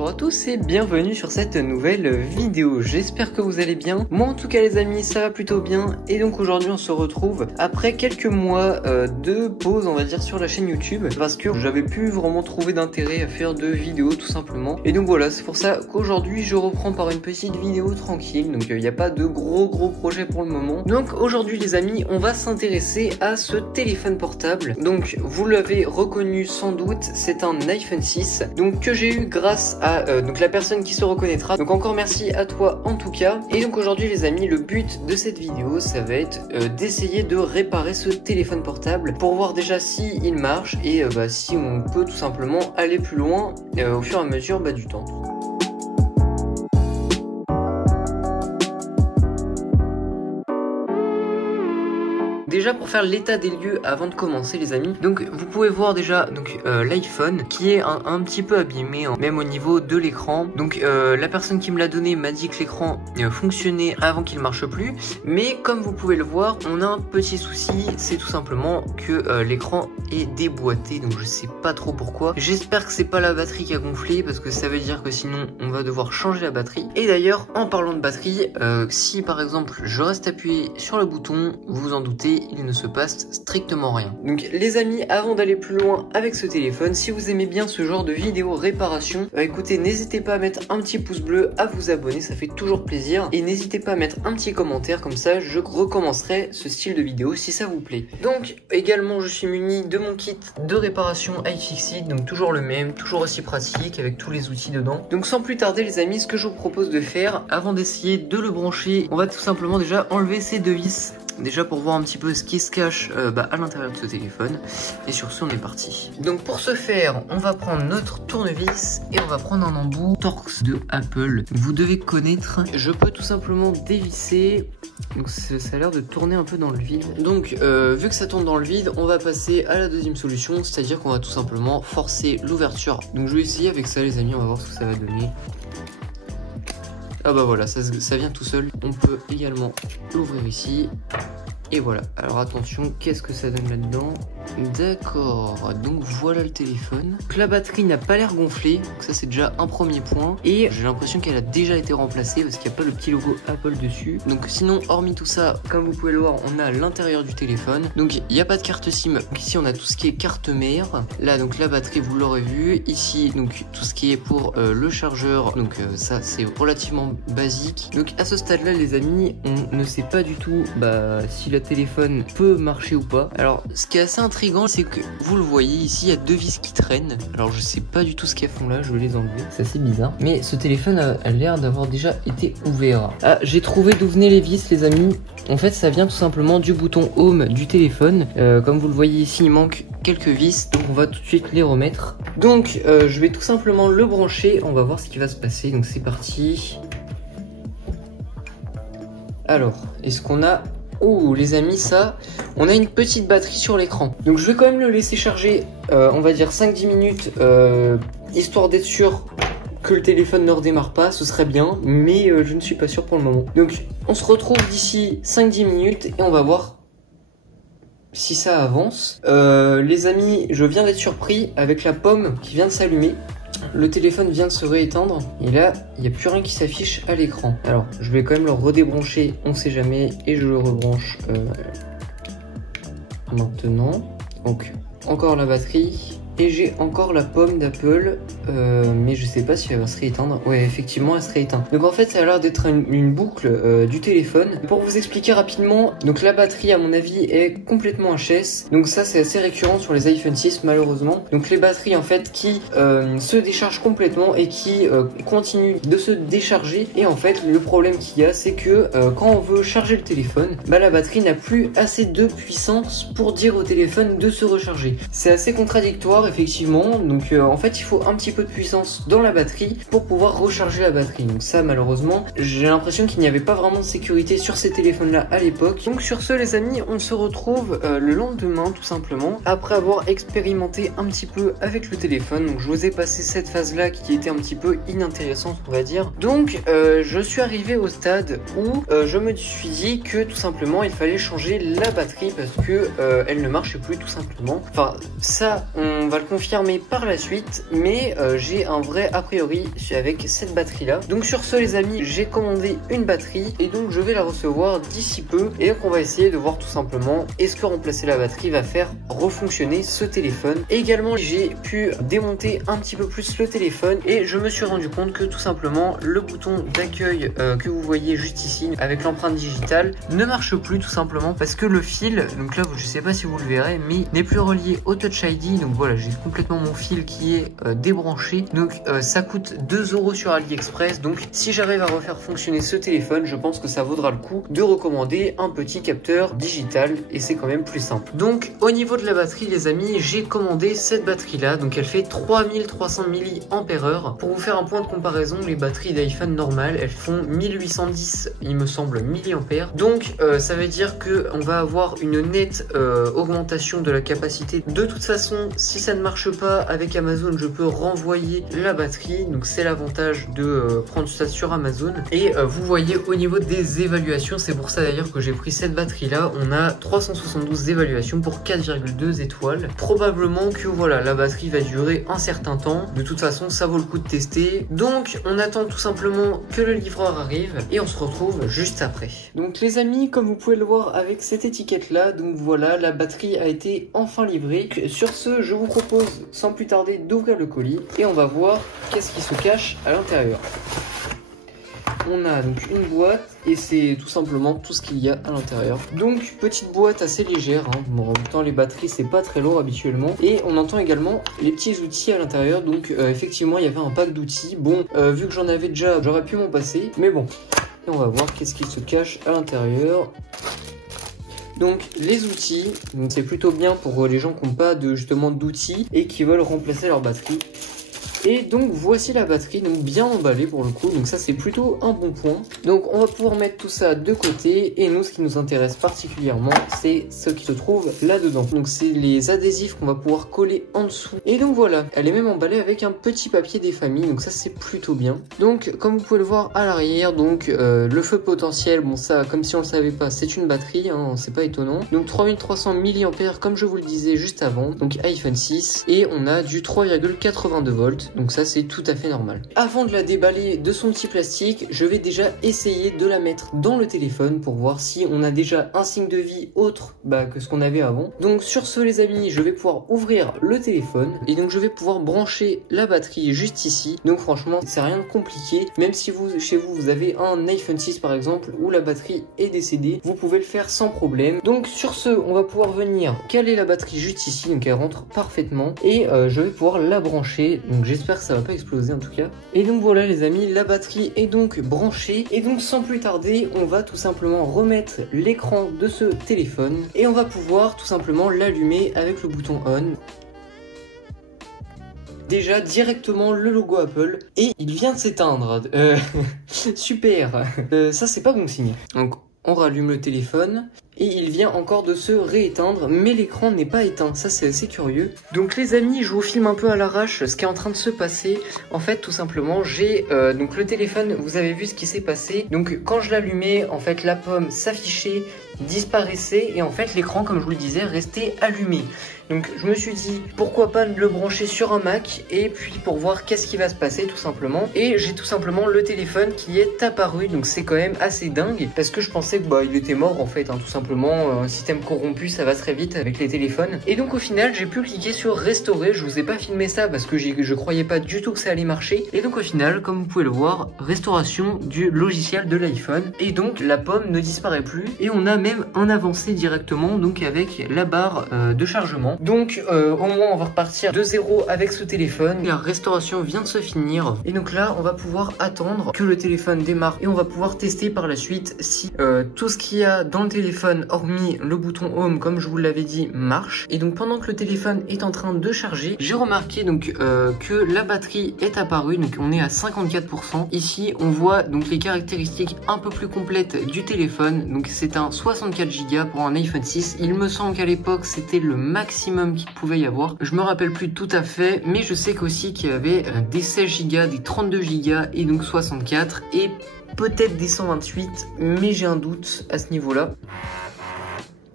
Bonjour à tous et bienvenue sur cette nouvelle vidéo, j'espère que vous allez bien. Moi en tout cas les amis ça va plutôt bien et donc aujourd'hui on se retrouve après quelques mois de pause on va dire sur la chaîne YouTube parce que j'avais plus vraiment trouvé d'intérêt à faire de vidéos tout simplement. Et donc voilà, c'est pour ça qu'aujourd'hui je reprends par une petite vidéo tranquille, donc il n'y a pas de gros projets pour le moment. Donc aujourd'hui les amis on va s'intéresser à ce téléphone portable. Donc vous l'avez reconnu sans doute, c'est un iPhone 6 donc que j'ai eu grâce à donc la personne qui se reconnaîtra. Donc encore merci à toi en tout cas. Et donc aujourd'hui les amis, le but de cette vidéo ça va être d'essayer de réparer ce téléphone portable pour voir déjà si il marche et si on peut tout simplement aller plus loin au fur et à mesure du temps. Déjà pour faire l'état des lieux avant de commencer les amis, donc vous pouvez voir déjà l'iPhone qui est un petit peu abîmé même au niveau de l'écran. Donc la personne qui me l'a donné m'a dit que l'écran fonctionnait avant qu'il marche plus, mais comme vous pouvez le voir on a un petit souci, c'est tout simplement que l'écran est déboîté, donc je sais pas trop pourquoi. J'espère que c'est pas la batterie qui a gonflé parce que ça veut dire que sinon on va devoir changer la batterie. Et d'ailleurs en parlant de batterie, si par exemple je reste appuyé sur le bouton, vous vous en doutez, il ne se passe strictement rien. Donc les amis, avant d'aller plus loin avec ce téléphone, si vous aimez bien ce genre de vidéo réparation, écoutez, n'hésitez pas à mettre un petit pouce bleu, à vous abonner, ça fait toujours plaisir. Et n'hésitez pas à mettre un petit commentaire, comme ça je recommencerai ce style de vidéo si ça vous plaît. Donc également je suis muni de mon kit de réparation iFixit, donc toujours le même, toujours aussi pratique avec tous les outils dedans. Donc sans plus tarder les amis, ce que je vous propose de faire, avant d'essayer de le brancher, on va tout simplement déjà enlever ces deux vis. Déjà pour voir un petit peu ce qui se cache à l'intérieur de ce téléphone. Et sur ce on est parti. Donc pour ce faire on va prendre notre tournevis et on va prendre un embout Torx de Apple. Vous devez connaître. Je peux tout simplement dévisser. Donc ça a l'air de tourner un peu dans le vide. Donc vu que ça tourne dans le vide, on va passer à la deuxième solution, c'est à dire qu'on va tout simplement forcer l'ouverture. Donc je vais essayer avec ça les amis, on va voir ce que ça va donner. Ah bah voilà, ça vient tout seul. On peut également l'ouvrir ici. Et voilà, alors attention, qu'est-ce que ça donne là-dedans? D'accord, donc voilà le téléphone. Donc la batterie n'a pas l'air gonflée, donc ça c'est déjà un premier point. Et j'ai l'impression qu'elle a déjà été remplacée parce qu'il n'y a pas le petit logo Apple dessus. Donc sinon, hormis tout ça, comme vous pouvez le voir, on a l'intérieur du téléphone. Donc il n'y a pas de carte SIM, donc ici on a tout ce qui est carte mère. Là donc la batterie, vous l'aurez vu. Ici donc tout ce qui est pour le chargeur, donc ça c'est relativement basique. Donc à ce stade là les amis, on ne sait pas du tout si le téléphone peut marcher ou pas. Alors ce qui est assez intriguant c'est que vous le voyez ici, il y a deux vis qui traînent. Alors je sais pas du tout ce qu'elles font là, je vais les enlever, c'est assez bizarre. Mais ce téléphone a l'air d'avoir déjà été ouvert. Ah, j'ai trouvé d'où venaient les vis les amis. En fait ça vient tout simplement du bouton home du téléphone. Comme vous le voyez ici il manque quelques vis, donc on va tout de suite les remettre. Donc je vais tout simplement le brancher, on va voir ce qui va se passer. Donc c'est parti. Alors est-ce qu'on a... Oh les amis, ça, on a une petite batterie sur l'écran. Donc je vais quand même le laisser charger, on va dire 5-10 minutes, histoire d'être sûr que le téléphone ne redémarre pas, ce serait bien, mais je ne suis pas sûr pour le moment. Donc on se retrouve d'ici 5-10 minutes et on va voir si ça avance. Les amis, je viens d'être surpris avec la pomme qui vient de s'allumer. Le téléphone vient de se rééteindre et là il n'y a plus rien qui s'affiche à l'écran. Alors je vais quand même le redébrancher, on sait jamais, et je le rebranche maintenant. Donc encore la batterie et j'ai encore la pomme d'Apple, mais je sais pas si elle va se rééteindre. Ouais effectivement elle se rééteint. Donc en fait ça a l'air d'être une boucle du téléphone. Pour vous expliquer rapidement, donc la batterie à mon avis est complètement HS. Donc ça c'est assez récurrent sur les iPhone 6 malheureusement. Donc les batteries en fait qui se déchargent complètement et qui continuent de se décharger. Et en fait le problème qu'il y a c'est que quand on veut charger le téléphone, la batterie n'a plus assez de puissance pour dire au téléphone de se recharger. C'est assez contradictoire effectivement, donc en fait il faut un petit peu de puissance dans la batterie pour pouvoir recharger la batterie. Donc ça malheureusement j'ai l'impression qu'il n'y avait pas vraiment de sécurité sur ces téléphones là à l'époque. Donc sur ce les amis, on se retrouve le lendemain tout simplement après avoir expérimenté un petit peu avec le téléphone. Donc je vous ai passé cette phase là qui était un petit peu inintéressante on va dire. Donc je suis arrivé au stade où je me suis dit que tout simplement il fallait changer la batterie parce que elle ne marchait plus tout simplement. Enfin ça on va le confirmer par la suite, mais j'ai un vrai a priori avec cette batterie là. Donc sur ce les amis, j'ai commandé une batterie et donc je vais la recevoir d'ici peu, et donc on va essayer de voir tout simplement est-ce que remplacer la batterie va faire refonctionner ce téléphone. Et également j'ai pu démonter un petit peu plus le téléphone et je me suis rendu compte que tout simplement le bouton d'accueil que vous voyez juste ici avec l'empreinte digitale ne marche plus, tout simplement parce que le fil, donc là je sais pas si vous le verrez, mais n'est plus relié au Touch ID. Donc voilà, j'ai complètement mon fil qui est débranché, donc ça coûte 2 € sur AliExpress. Donc si j'arrive à refaire fonctionner ce téléphone, je pense que ça vaudra le coup de recommander un petit capteur digital, et c'est quand même plus simple. Donc au niveau de la batterie les amis, j'ai commandé cette batterie là, donc elle fait 3300 mAh. Pour vous faire un point de comparaison, les batteries d'iPhone normales elles font 1810 il me semble milliampères. Donc ça veut dire que on va avoir une nette augmentation de la capacité. De toute façon, si ça ne marche pas avec Amazon, je peux renvoyer la batterie, donc c'est l'avantage de prendre ça sur Amazon. Et vous voyez au niveau des évaluations, c'est pour ça d'ailleurs que j'ai pris cette batterie là, on a 372 évaluations pour 4,2 étoiles. Probablement que voilà, la batterie va durer un certain temps. De toute façon ça vaut le coup de tester, donc on attend tout simplement que le livreur arrive et on se retrouve juste après. Donc les amis, comme vous pouvez le voir avec cette étiquette là, donc voilà, la batterie a été enfin livrée. Sur ce, je vous propose sans plus tarder d'ouvrir le colis et on va voir qu'est-ce qui se cache à l'intérieur. On a donc une boîte et c'est tout simplement tout ce qu'il y a à l'intérieur. Donc petite boîte assez légère, hein. Bon, en même temps les batteries c'est pas très lourd habituellement. Et on entend également les petits outils à l'intérieur. Donc effectivement il y avait un pack d'outils. Bon, vu que j'en avais déjà, j'aurais pu m'en passer, mais bon. Et on va voir qu'est-ce qui se cache à l'intérieur. Donc les outils, c'est plutôt bien pour les gens qui n'ont pas justement d'outils et qui veulent remplacer leur batterie. Et donc voici la batterie, donc bien emballée pour le coup, donc ça c'est plutôt un bon point. Donc on va pouvoir mettre tout ça de côté, et nous ce qui nous intéresse particulièrement c'est ce qui se trouve là-dedans. Donc c'est les adhésifs qu'on va pouvoir coller en dessous. Et donc voilà, elle est même emballée avec un petit papier des familles, donc ça c'est plutôt bien. Donc comme vous pouvez le voir à l'arrière, donc le feu potentiel, bon ça comme si on le savait pas, c'est une batterie, hein, c'est pas étonnant. Donc 3300 mAh comme je vous le disais juste avant, donc iPhone 6, et on a du 3,82 volts. Donc ça c'est tout à fait normal. Avant de la déballer de son petit plastique, je vais déjà essayer de la mettre dans le téléphone pour voir si on a déjà un signe de vie autre que ce qu'on avait avant. Donc sur ce les amis, je vais pouvoir ouvrir le téléphone et donc je vais pouvoir brancher la batterie juste ici. Donc franchement c'est rien de compliqué, même si chez vous avez un iPhone 6 par exemple où la batterie est décédée, vous pouvez le faire sans problème. Donc sur ce on va pouvoir venir caler la batterie juste ici, donc elle rentre parfaitement, et je vais pouvoir la brancher. Donc j'espère que ça va pas exploser en tout cas. Et donc voilà les amis, la batterie est donc branchée, et donc sans plus tarder on va tout simplement remettre l'écran de ce téléphone et on va pouvoir tout simplement l'allumer avec le bouton on. Déjà directement le logo Apple, et il vient de s'éteindre. Super. Ça c'est pas bon signe. Donc on rallume le téléphone et il vient encore de se rééteindre, mais l'écran n'est pas éteint, ça c'est assez curieux. Donc les amis, je vous filme un peu à l'arrache ce qui est en train de se passer. En fait tout simplement j'ai donc le téléphone, vous avez vu ce qui s'est passé. Donc quand je l'allumais, en fait la pomme s'affichait, disparaissait, et en fait l'écran comme je vous le disais restait allumé. Donc je me suis dit pourquoi pas le brancher sur un Mac, et puis pour voir qu'est-ce qui va se passer tout simplement. Et j'ai tout simplement le téléphone qui est apparu, donc c'est quand même assez dingue parce que je pensais que il était mort en fait, hein, tout simplement. Un système corrompu ça va très vite avec les téléphones. Et donc au final j'ai pu cliquer sur restaurer. Je vous ai pas filmé ça parce que je croyais pas du tout que ça allait marcher. Et donc au final comme vous pouvez le voir, restauration du logiciel de l'iPhone, et donc la pomme ne disparaît plus, et on a même un avancé directement donc avec la barre de chargement. Donc au moins on va repartir de zéro avec ce téléphone. La restauration vient de se finir, et donc là on va pouvoir attendre que le téléphone démarre, et on va pouvoir tester par la suite si tout ce qu'il y a dans le téléphone hormis le bouton home comme je vous l'avais dit marche. Et donc pendant que le téléphone est en train de charger, j'ai remarqué donc que la batterie est apparue, donc on est à 54%. Ici on voit donc les caractéristiques un peu plus complètes du téléphone. Donc c'est un 64 Go pour un iPhone 6. Il me semble qu'à l'époque c'était le maximum qu'il pouvait y avoir. Je me rappelle plus tout à fait, mais je sais qu'aussi qu'il y avait des 16 Go, des 32 Go et donc 64 et peut-être des 128, mais j'ai un doute à ce niveau-là.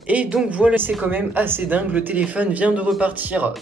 Et donc voilà, c'est quand même assez dingue, le téléphone vient de repartir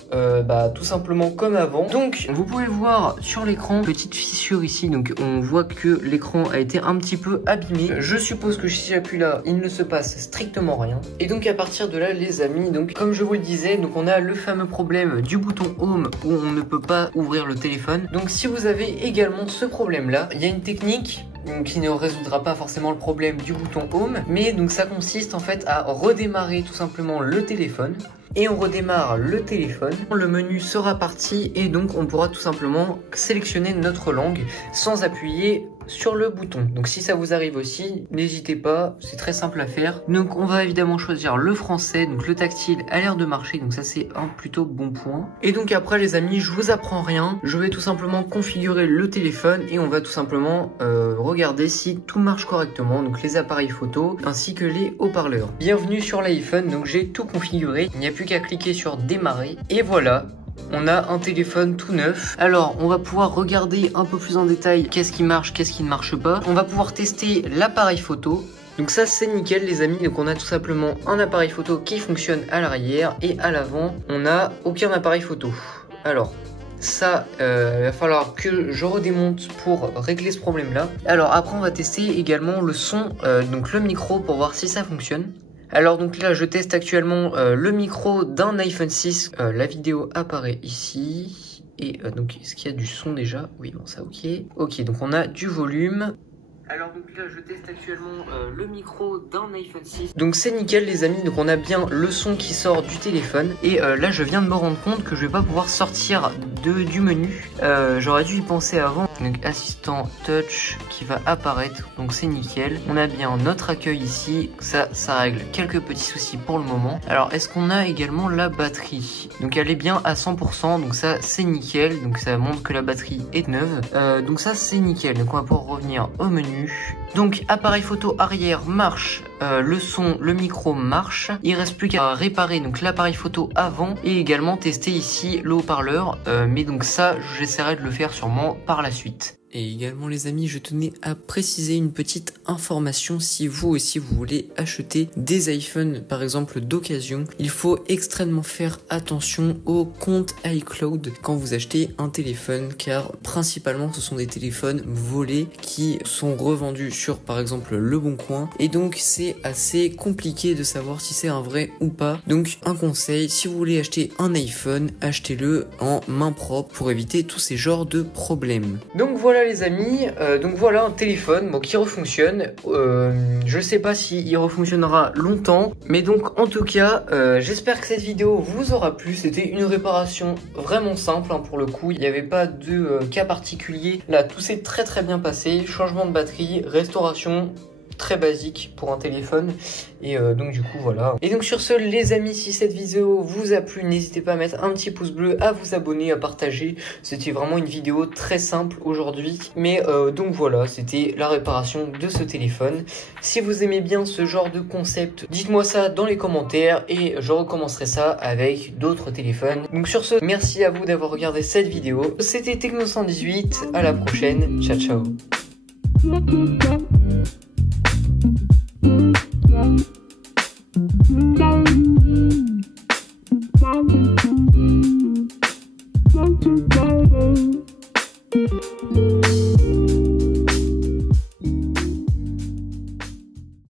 tout simplement comme avant. Donc vous pouvez voir sur l'écran, petite fissure ici, donc on voit que l'écran a été un petit peu abîmé. Je suppose que si j'appuie là, il ne se passe strictement rien. Et donc à partir de là les amis, donc comme je vous le disais, donc on a le fameux problème du bouton home où on ne peut pas ouvrir le téléphone. Donc si vous avez également ce problème là, il y a une technique qui ne résoudra pas forcément le problème du bouton home, mais donc ça consiste en fait à redémarrer tout simplement le téléphone. Et on redémarre le téléphone, le menu sera parti et donc on pourra tout simplement sélectionner notre langue sans appuyer sur le bouton. Donc si ça vous arrive aussi, n'hésitez pas, c'est très simple à faire. Donc on va évidemment choisir le français, donc le tactile a l'air de marcher, donc ça c'est un plutôt bon point. Et donc après les amis, je vous apprends rien, je vais tout simplement configurer le téléphone et on va tout simplement regarder si tout marche correctement, donc les appareils photo ainsi que les haut-parleurs. Bienvenue sur l'iPhone, donc j'ai tout configuré, il n'y a plus qu'à cliquer sur démarrer et voilà. On a un téléphone tout neuf. Alors, on va pouvoir regarder un peu plus en détail qu'est-ce qui marche, qu'est-ce qui ne marche pas. On va pouvoir tester l'appareil photo. Donc ça, c'est nickel les amis. Donc on a tout simplement un appareil photo qui fonctionne à l'arrière et à l'avant, on n'a aucun appareil photo. Alors, ça, il va falloir que je redémonte pour régler ce problème-là. Alors après, on va tester également le son, donc le micro pour voir si ça fonctionne. Alors donc là je teste actuellement le micro d'un iPhone 6, la vidéo apparaît ici, et donc est-ce qu'il y a du son déjà? Oui bon ça ok. Ok donc on a du volume. Alors donc là je teste actuellement le micro d'un iPhone 6. Donc c'est nickel les amis, donc on a bien le son qui sort du téléphone. Et là je viens de me rendre compte que je vais pas pouvoir sortir du menu. J'aurais dû y penser avant. Donc assistant touch qui va apparaître, donc c'est nickel. On a bien notre accueil ici, ça règle quelques petits soucis pour le moment. Alors est-ce qu'on a également la batterie? Donc elle est bien à 100%, donc ça c'est nickel. Donc ça montre que la batterie est neuve, donc ça c'est nickel. Donc on va pouvoir revenir au menu. Donc appareil photo arrière marche, le son, le micro marche. Il reste plus qu'à réparer donc l'appareil photo avant et également tester ici le haut-parleur. Mais donc ça j'essaierai de le faire sûrement par la suite. Et également les amis, je tenais à préciser une petite information. Si vous aussi vous voulez acheter des iPhones par exemple d'occasion, il faut extrêmement faire attention au compte iCloud quand vous achetez un téléphone, car principalement ce sont des téléphones volés qui sont revendus sur par exemple Le Bon Coin, et donc c'est assez compliqué de savoir si c'est un vrai ou pas. Donc un conseil, si vous voulez acheter un iPhone, achetez-le en main propre pour éviter tous ces genres de problèmes. Donc voilà les amis, donc voilà un téléphone bon, qui refonctionne. Je sais pas s'il refonctionnera longtemps, mais donc en tout cas j'espère que cette vidéo vous aura plu. C'était une réparation vraiment simple hein, pour le coup, il n'y avait pas de cas particulier. Là tout s'est très bien passé, changement de batterie, restauration très basique pour un téléphone, et donc du coup voilà. Et donc sur ce les amis, si cette vidéo vous a plu, n'hésitez pas à mettre un petit pouce bleu, à vous abonner, à partager. C'était vraiment une vidéo très simple aujourd'hui, mais donc voilà, c'était la réparation de ce téléphone. Si vous aimez bien ce genre de concept, dites-moi ça dans les commentaires et je recommencerai ça avec d'autres téléphones. Donc sur ce, merci à vous d'avoir regardé cette vidéo. C'était Techno118, à la prochaine, ciao ciao. Thank you.